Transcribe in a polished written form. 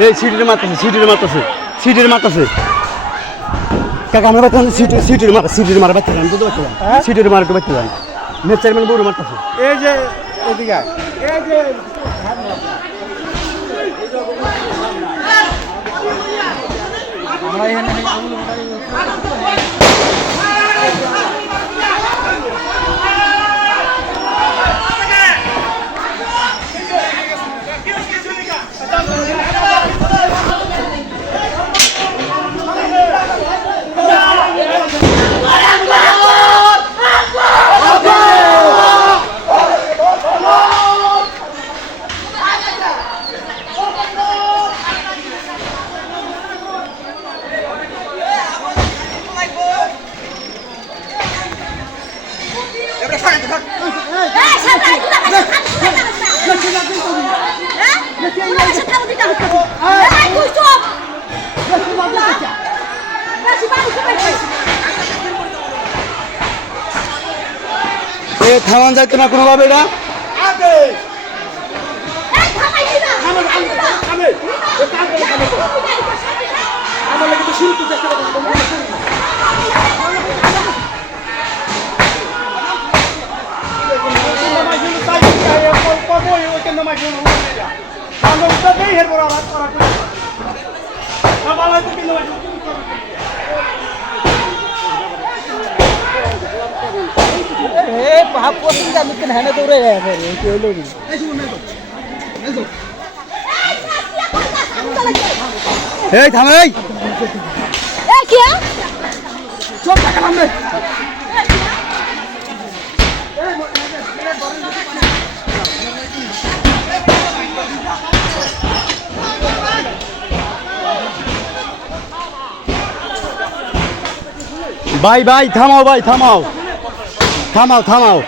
এই সিটির মারতেছে কাকা আমরা বাচ্চা সিটির মারা বাচ্চা যান বুঝতে পারছি সিটির মারা একটু বাচ্চা যান নেট চেয়ারম্যান বড় মারতেছে এই যে এদিকে এই যে আমরা এখানে থামান যাইতো না কোনোভাবে এটা এই থামে এই কি সব টাকা নামবে ভাই থামাও